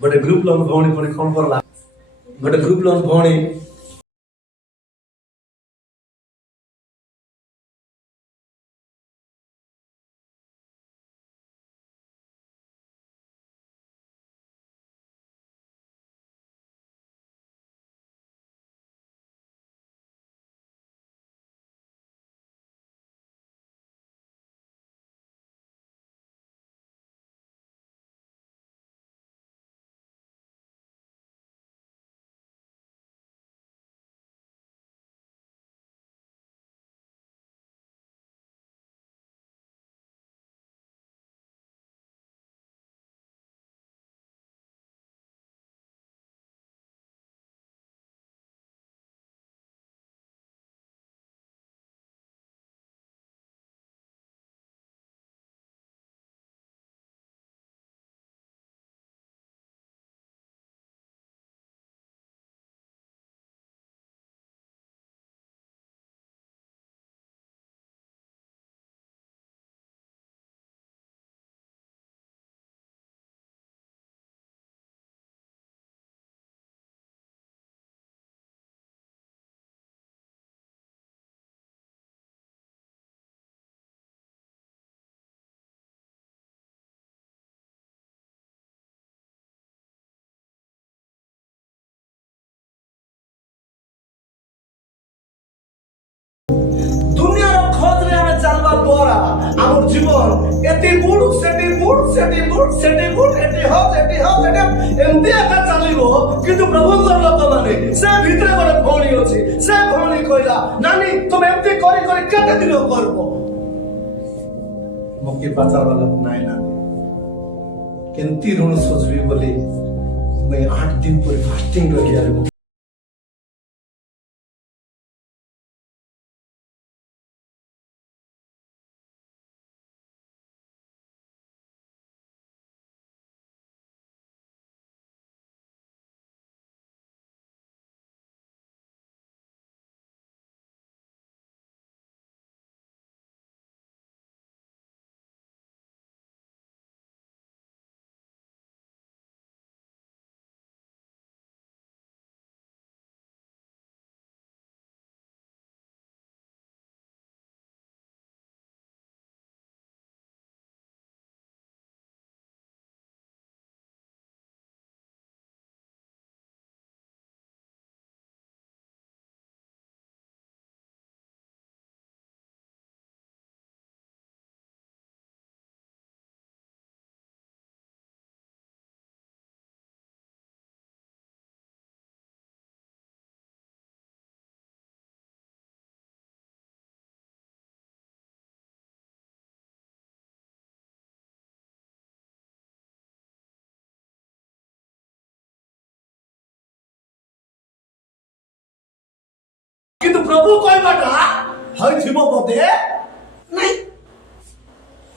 ଗୋଟେ group loan ଭଉଣୀ ପୁଣି କଣ କରଲା, ଗୋଟେ ଗ୍ରୁପ ଲୋନ ଭଉଣୀ দুনিয়ার খোঁজরে আমি চালবার দ্বারা আমার জীবন এটি বুড় সেটি বুড় সেটি বুড় সেটি বুড় এটি হজ এটা এমতি একা চালিব, কিন্তু প্রভুঙ্কর ଲୋକମାନେ ସେ ଭିତରେ ଗୋଟେ ଭଉଣୀ ଅଛି। ସେ ଭଉଣୀ କହିଲା, ନାନୀ তুমি এমতি କରି କରି କେତେ ଦିନ করব? ମକି ପଚାରବା ନାଇଁ ନାନୀ କେମିତି ଋଣ ସୁଝିବି ବୋଲି ମୁଇଁ 8 ଦିନ ପରେ ଫାଷ୍ଟିଂ ରଖିଆରେ কিন্তু প্রভু কইবাটা হইছিব বদে নাই।